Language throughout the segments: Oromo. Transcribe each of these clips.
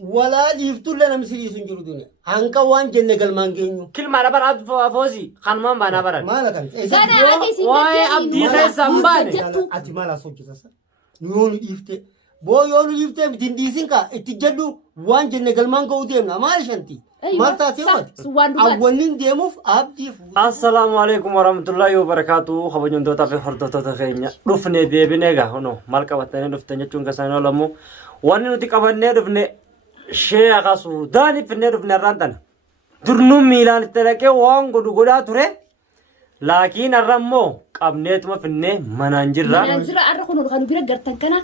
ولا يفتول لنا مسيري سنجرو دنيا هنكا وان جنة قلمانجينيو كل ما نبر عبد فوزي خانمان ما نبر ما لك أنت واي عبدي خيس زمباني أتي ما لا صوت جسا يون يفته بو يون يفته بتنديسين كا اتجدو وان جنة قلمانجو ديمنا ما لشانتي ما تاسيوت أولين ديموف عبدي السلام عليكم ورحمة الله وبركاته خبرون دوتا في حردوتا تخينيا رفني دي بنيغا هنو مالكا واتنين رفتنيا چونكا سانو لمو واني نتي قبني رفني شيخ سوداني في النير في نرانتنا درنو ميلان التلقى وان قدو توري لكن الرمو قبنيت ما في النير منانجرة أرخونو الخانو بيرا قرطان كنا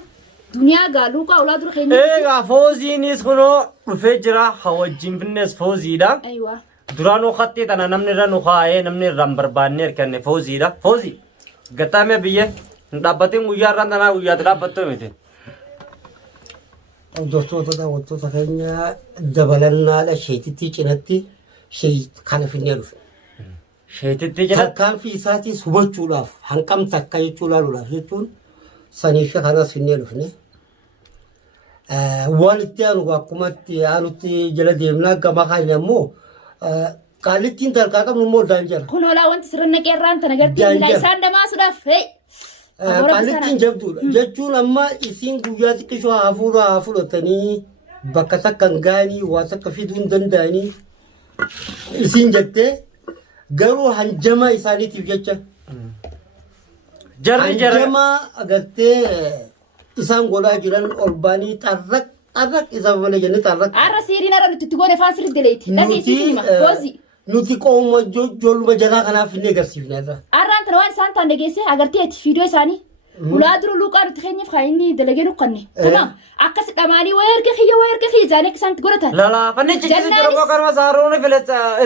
دنيا قالوا كا أولاد رخيني إيه فوزي نيس خنو رفجرة خوجين في الناس فوزي دا أيوة درانو خطي تنا نمني رانو خاية نمني رمبر بانير كني فوزي دا فوزي قطع بيه ندابتين ويا رانتنا ويا درابتو ميتين دوستوتا وتوتا كينيا دبلنا على شيء تيجي شيء كان في النيرف شيء تيجي كان في ساتي سوبر شولاف هنكم تكاي شولا يتون سنيشة كان في النيرف نه والدتي أنا وأكملتي أنا تي جلديمنا كما كان يمو قالتين تركاكم نمو دانجر كنا لا وانت سرنا كيران تنقرتي لا يسان دما سدف هي قالتين جبدول جتون أما إسين قوياتي كشوا هافورا تاني بكتا كنغاني واسك في دون دنداني إسين جتة قالوا هنجما إساني تيجتة هنجما أغتة إسان قولا جيران أرباني ترك إذا ولا جنة ترك عرّا سيرينا رانو تتقول فانسر الدليت لا كيسي ما فوزي نوتي قوم جول مجانا كنا في النجار سيفنا هذا أرّا أنت نوان سانتا نجيسي أغرتي أتفيديو ساني ولادرو لوكا تخيني في خايني دلجينو قني تمام عكس الأماني ويرك زانك سانت قرطة لا فني تجي تجربة كرما ساروني في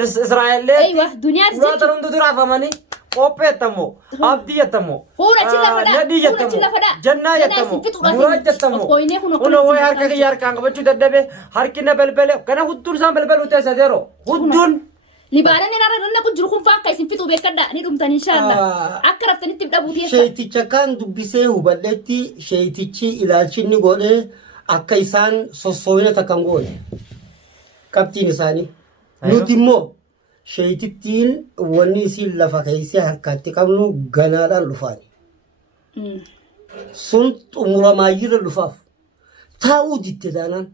إسرائيل أيوة دنيا لا ترون تدور فماني أوبي تمو عبدي يتمو هو نشيل فدا نبي يتمو جنة يتمو مراد يتمو هنا هو هركي كان قبل شو تدبي هركينا بلبل كنا هدول زام بلبل وتسادرو هدول لبانا نرى كنت جرخون فاقا يسنفتوا بيكدا نيدوم تاني إن شاء الله أكرفت نتبدا بوديسا شيتي كان دبسه وبلتي شيتي إلى شني قوله أكيسان سوسوينة تكمل كابتن ساني نتيمو شيتين ونيسي لفاكيسي هكاتي كملو غنالا لفاني سنت أمورا ماجير لفاف تاو ديتدانا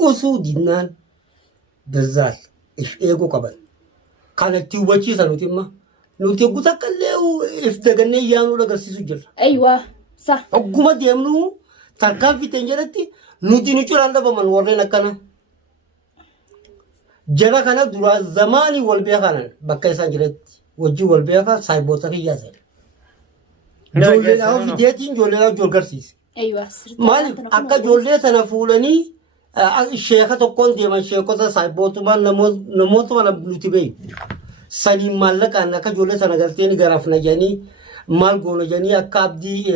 أسو دينان بالذات إيجو قبل كانت توبتشي سنوتيما نوتي كلّه إفتقني يانو لقرسي سجل أيوة صح أقوم ديمنو تركان في تنجرتي نوتي نشور عند بمن ورنا كنا جرا كنا درا زماني والبيا كنا بكاي سانجرت وجي والبيا سايبوتا في ياسر جولنا في ديتين جولنا جول قرسيس أيوة مال أكا جولنا تنافولني الشيخة تكون ديما الشيخة سايبوتو ما نموت ما نبلوتي سليم مالك أنا كجولة سنغرتين غرفنا جاني مال قولنا جاني أكابدي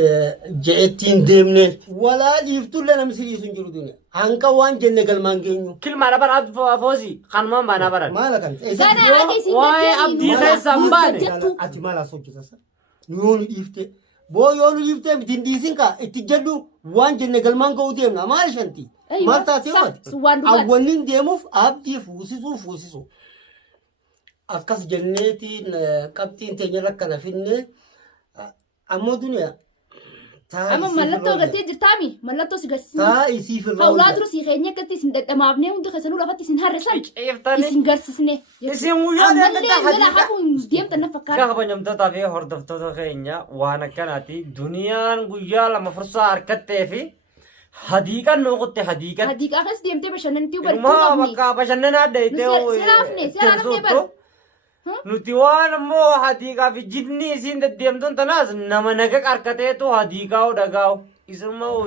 جئتين ديمنه ولا يفتول لنا مسيري سنجرو دنيا هنكا وان جنة قلمانجينيو كل ما نبر عبد فوزي خانمان ما نبر ما لك أنت واي عبدي خيس زمباني أتي ما لا صوت جسا يون يفته بو يون يفته بتنديسين كا اتجدو وان جنة قلمانجو ديمنا ما لشانتي ما تاسيوت أولين ديموف عبدي فوسيسو أكاس جنتي كابتن تنجرا كنا فيني أما دنيا أما ملتو قلتي جرتامي ملتو سجس تا يسيف الرول أولاد روسي خيني قلتي سند ما أبني وند خسنو لفتي سن هرسان يسين قرسسني يسين ويا ده لا حكون ديم تنفكر كه بنيم تتابع هردف تتخينيا وانا كناتي دنيا ويا لما فرصة أركضت في حديقة نوقت حديقة أخس ديم تبشنن تيو بريتو ما بقى بشنن هذا يتو سلافني بر نتيوان مو حديقة في جدني سين الديم دون تناز نما نجك أركته تو حديقة ودعاو إسمه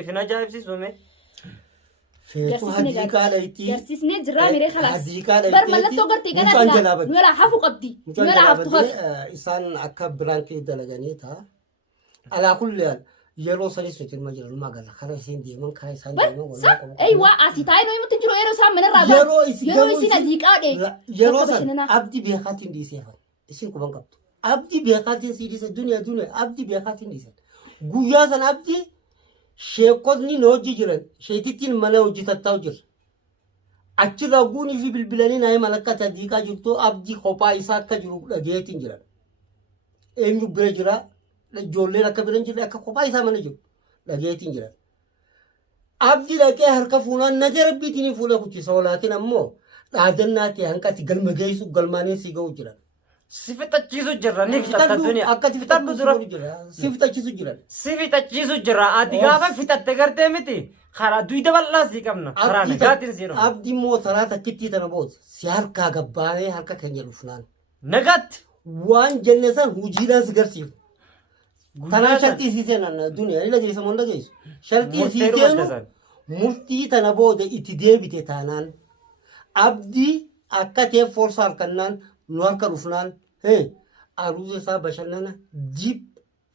إفنا جايب سيسومه فيتو حديقة ليتي جرسيسني جرا ميري خلاص حديقة ليتي بر ملتو قرتي كنا نولا حفو قبدي نولا حفتو خف إنسان أكبر كي دلجاني تا على كل يلو سري سوتين ما جرى ما قال خلاص سين ديمان كاي سان ديمان أيوة أسيتاي نوي متجرو يرو سام من الرابع يرو يسين ديكا دي يرو سان أبدي بيخاتين دي سيفان إسين كمان قبض أبدي بيخاتين سيدي سد دنيا أبدي بيخاتين دي سد غويا سان أبدي sheekotni na hojii jiran sheetittiin mana hojjetattaa jira. Achirraa guunii fi bilbilanii naayii malakka sadiiqaa jirtu abdii kophaa isaa akka jiru dhageetiin jiran. Eenyu bira jira ijoolleen akka bira hin jirre akka kophaa isaa mana jiru dhageetiin jiran. Abdii dhaqee harka fuunaan naga rabbiitiin fuula kuchisa walaakin ammoo dhaadannaa ta'e hanqati galma geessu galmaanii si ga'u jiran. Sifitachiisu jirra ni fitatta duniyaa. Akkati fitachiisu jira. Sifitachiisu jira. Sifitachiisu jirra. Ati gaafa fitatte gartee miti. Karaa duyda bal'aa sii qabna. Karaa nagaatiin sii dhufa. Abdii immoo taraa takkitti tana booda si harkaa gabbaanee harka keenya dhufnaan. Nagaatti. Waan jenne san hojiidhaan si garsiifu. Tanaa shartii sii seenan duniyaa ni dhageessa moo dhageessu. Shartii sii seenu murtii tana booda itti deebite taanaan abdii akka ta'e forsa harkannaan nu harka dhufnaan aruusa isaa bashannana jib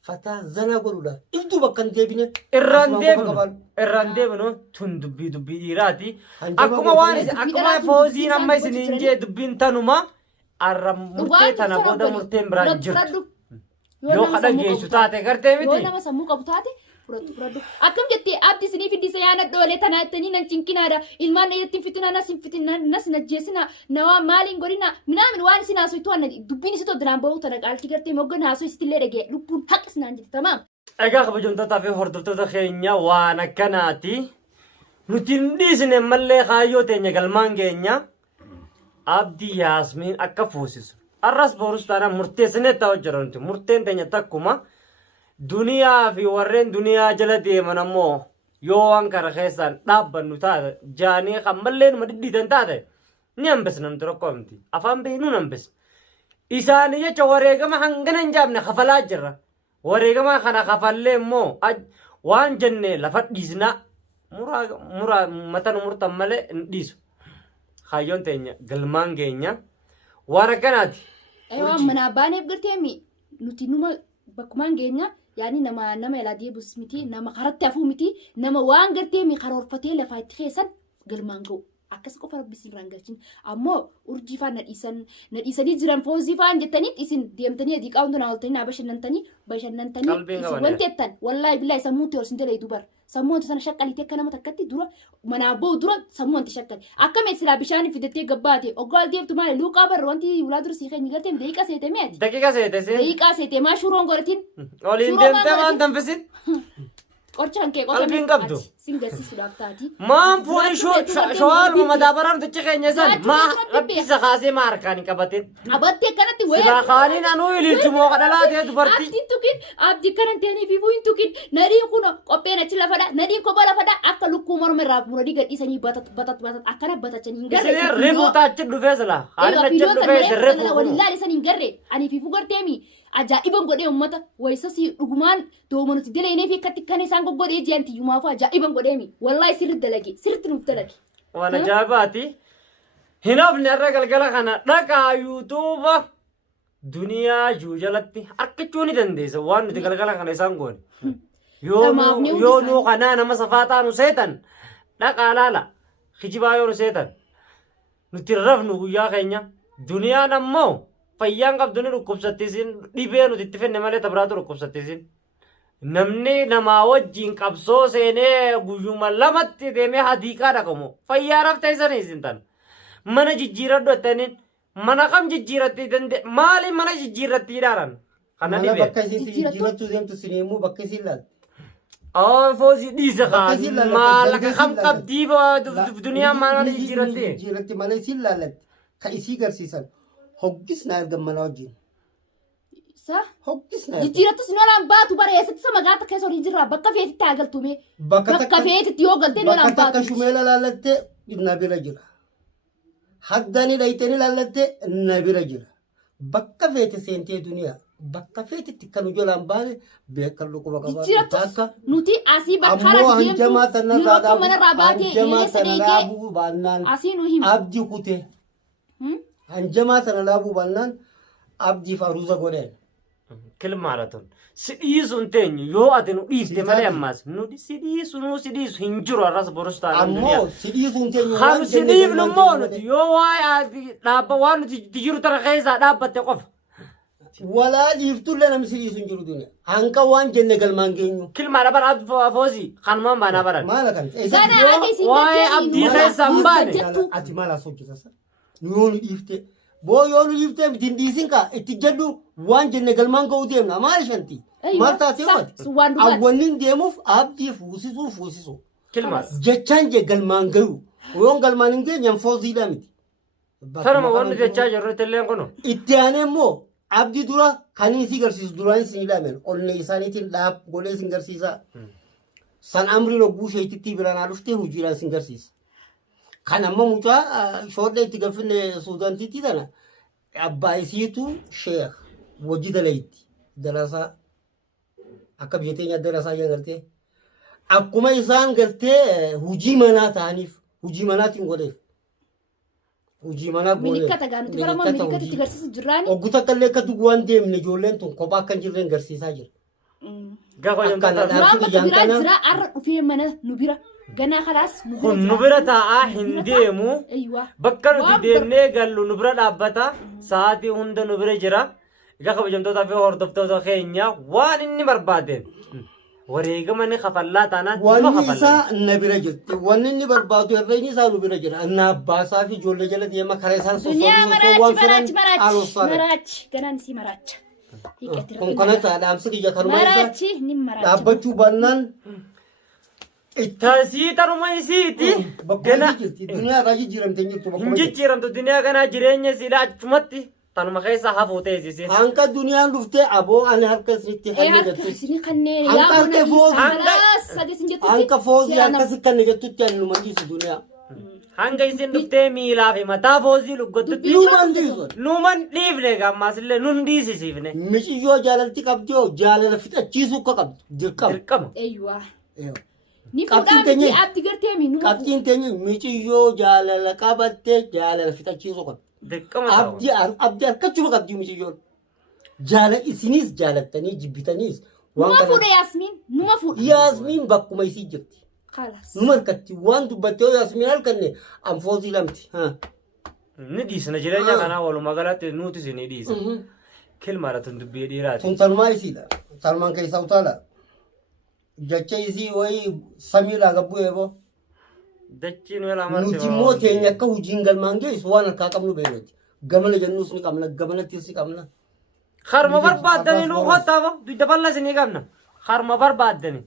fataa zanaa godhuudhaan ibduu bakka hin deebine irraan deebinu tun dubbii dhiiraati akkuma fooziin amma isiniin jee dubbiin tanuma arra murtee tana booda murteen biraan jirtu yoo kadha geessu taate gartee miti yoo nama sammuu qabu taate fudhadhu akkam jettee abdi isinii fiddisa yaana dhoolee tanaa jettanii nan cinkinaadha ilmaan ittiin fitinaa nas hin fitinaa nas najjeesina nawaa maaliin godhina minaamin waan isin haasoytu waan dubbiin isitu duraan ba'uu tana qaaltii gartee moggan haasoo isitillee dhagee lubbuun haqisnaan jirti tamaam. Egaa kabajamtootaa fi hordoftoota keenya waan akkanaati nuti hin dhiisne mallee kaayyoo teenya galmaan keenya abdii yaasmiin akka fuusisu arras boorus taanaan murteessinee ta'uu jira nuti murteen teenya takkuma. Duniyaa fi warreen duniyaa jala deeman ammoo yoo waan kana keessaan dhaabbannu taate jaanii kan mallee numa dhidhiitan taate ni hambisna nuti rakkoo miti afaan beeknuun hambisna. Isaanii jecha wareegama hangana hin jaabne kafalaa jirra. Wareegama kana kafallee immoo waan jenne lafa dhiisna muraa mata nu murtan malee hin dhiisu. Kaayyoon teenya galmaan keenya waan akkanaati. Waan manaa baaneef garteemi nuti numa bakkumaan keenya. Yani nama ilaa deebus miti nama karatti hafuu miti nama waan gartee mi karoorfatee lafaa itti keessan galmaan ga'u akkas qofa rabbis irraan galchin ammoo urjii faan nadhiisanii jiran foozii faan jettaniit isin deemtanii adii qaawwantu naa oltanii naa bashannantanii wanti jettan wallaahi billaahi sammuutti ol sin dalee dubar sammuu wanti sana shaqqaliitee akka nama takkatti dura manaa ba'u dura sammuu wanti shaqqali akkame silaa bishaan fidattee gabbaate oggaal deemtu maali luuqaa barra wanti ulaa dura sii keenya galtee daqiiqa seete meeti daqiiqa seete maa shuuroon godhatiin oliin deemtee waan tanfisin qorchaan kee qalbiin qabdu singasiisuudhaaf taati maan fuudhi shawaaluma madaabaraan tuchi keenya san maa rabbisa kaasee maa harkaan qabatin qabattee kanatti sirraa kaaniin anuu ililchu moo kadhalaatee dubartii abdii tukin abdii kanan teanii fi bu'in tukin nadhiin kun qopheen achi lafadha nadhiin kophaa lafadha akka lukkuu morma irraa muradii gadhiisanii batat akkana batachanii hin garre isin rifuutaa achi dhufee sila haalli achi dhufee isin rifuutaa walillaan isan hin garre ani fi fugarteemi ajaa'iban godhee ummata waysasii dhugumaan doomanuti dileenee fi akkatti kan isaan goggodhee jiranti yumaaf ajaa'iban godheemi wallaahi sirritti dalage sirritti nuuf dalage. Waan ajaa'ibaati hin hafne irra galgala kana dhaqaa yuutuuba duniyaa juujalatti harkachuu ni dandeessa waan nuti galgala kana isaan goone. Yoo nuu kanaa nama safaataa nu seetan dhaqaa laala kijibaa yoo nu seetan nuti rafnu guyyaa keenya duniyaan ammoo. Fayyaan qabdu ni dhukkubsattiisin dhibee nuti itti fenne malee tabiraatu dhukkubsattiisin. Namni namaa wajjin qabsoo seenee guyyuma lamatti deemee hadiiqaa dhaqamu. Fayyaa raftee isanii isin tan. Mana jijjiiradhu jettaniin mana kam jijjiiratti danda'e maali mana jijjiiratti hidhaaran? Kana dhibee. Mana bakka isin jijjiirachuu deemtu isin immoo bakka isin laaltu. Foozii dhiisa kaan maallaqa kam qabdii duniyaa mana jijjiiratti. Jijjiiratti mana isin laallatti kan isii garsiisan. Hoggisnaa ergan mana wajjin. Hoggisnaa. Jijjiirattu sin olaan baatu bareessatti sama gaata keessa olii jirra bakka feetitti haa galtume. Bakka feetitti yoo galte ni olaan baatu. Bakka takka shumeela laallattee na bira jira. Haddani dhayitee ni laallattee na bira jira. Bakka feete seentee duniyaa. Bakka feetitti kan ijoollaan baane beekan lukkuma qabaatu. Jijjiirattus nuti asii bakka irra deemtu yeroo manarraa baatee yeessa dheegee asii nu himu. Abdii kutee. Hanjamaa sana laabuu baannaan abdiif aruuza godheen. Kilmaaraton si dhiisuun teenyu yoo ati nu dhiiste malee ammaas nu si dhiisu hin jiru arras borus taanaan ammoo si dhiisuun teenyu waan si dhiifnu immoo nuti yoo waa'ee dhaabba waan nuti jiru tara keessaa dhaabbatte qofa ولا يفتو لنا مسيري سنجرو دنيا هنكا وان جنة قلمان جينيو كل ما نبر عبد فوزي خانمان بانا برد ما لك أنت Sana ati si Waa'ee abdii keessan baane. ati maal haasofsiisa sa yoonu dhiifte boo yoonu dhiifte mitiin dhiisin ka itti jedhu waan jenne galmaan ga'uu deemna maal shanti maal taatee waati awwannin deemuuf abdii fuusisu كل ما jechaan je galmaan gayu yoon galmaan hin geenye fooziidha miti ترى وانا جتشا جرت اللي نقولو itti aanee immoo abdii dura kanii si garsiisu duraan isin ilaamen olne isaaniitiin dhaab golee isin garsiisa san amriin ogguu sheetitti biranaa dhuftee hojiidhaan isin garsiisa kan amma mucaa shoodha itti gaffinne suudantiitti tana abbaa isiitu sheekh wajji dalayitti darasaa akka biyya teenya darasaa jee gartee akkuma isaan gartee hujii manaa ta'aniif hujii manaatiin godheef hujii manaa godheef milikata gaanuti barama milikata itti garsiisu jirraani oggu takka illee akka duwwaan deemne ijoolleen tun kophaa akka hin jirreen garsiisaa jira قاقو يوم akkana تطلع waan dhaabsi bakka biyyaan biraa kana jira arra dhufee mana nu bira ganaa kalaas nu bira كن نبرة تاع هنديمو ايوه بكرو تديمني قالوا نبرة لعبتا ساعتي هند نبرة جرا قاقو بجمتو تافي هردفتو تخينيا وان إني بربادين وريقا ماني خفلات أنا ما wanni خفلات isaa na bira jirti wanni inni barbaadu irreenyi isaa nu bira jira anna abbaasaa fi ijoollee jala deema karaa isaan dunia sossobii maraachi alosare maraachi ganaan si maraacha kun kana ta'a dhaamsi ija kanuma isa maraachi ni maraacha dhaabbachuu baannaan تاسي ترى يسيتي bakka jirti duniyaa irraa jijjiiramtee jirtu bakka hinjijjiiramtu duniyaa kanaa jireenya siidhaa achumatti tanuma keessa hafuu teessise hanka duniyaan dhuftee aboo ani harka isinitti hanne harka jettu isinii kanneen Hanqa yaa harka bona foon. kalaas sadeesin jettutti hanka foozii akkasi kanne jettutti ani numa dhiisu duniyaa hanga isin dhuftee miilaa fi mataa foozii luggottutti numan dhiisu numan dhiifne gammaasillee nun dhiisisiifne miciyyoo jaalalti qabdi yoo jaalala fixachiisuu akka qabdu dirqama dirqama eeyyuwaa Eeyo. ni Qabxiin fuudhaa keenya- miti abdi gartee mi numa qabxiin teenya miciyyoo jaalala qabattee jaalala fixachiisuu qabdi dirqama ta'u abdii harkachuma qabdi miciyyoon isinis jaalattanii jibbitaniis waan numa kana fuudha yaasmiin numa fuudha yaasmiin bakkuma isii jirti kalaas numa harkatti waan dubbattee yoo yaasmiin halkanne anfoozii lamti ni dhiisna jireenya kanaa walumaa galatti nuti isin dhiisa kilmaadha tun dubbii dhiiraati tun tanumaa isiidha tanumaan keessaa utaala jecha isii wayii samiirraa gabbuu eeboo dachiin wala nuti immoo teenya akka hojiin galmaan geessu waan harkaa qabnu beeknuti gamana jennuus ni qabna gamanattis ni qabna harma barbaaddanii nuu kottaafo dudda bal'as ni qabna harma barbaaddanii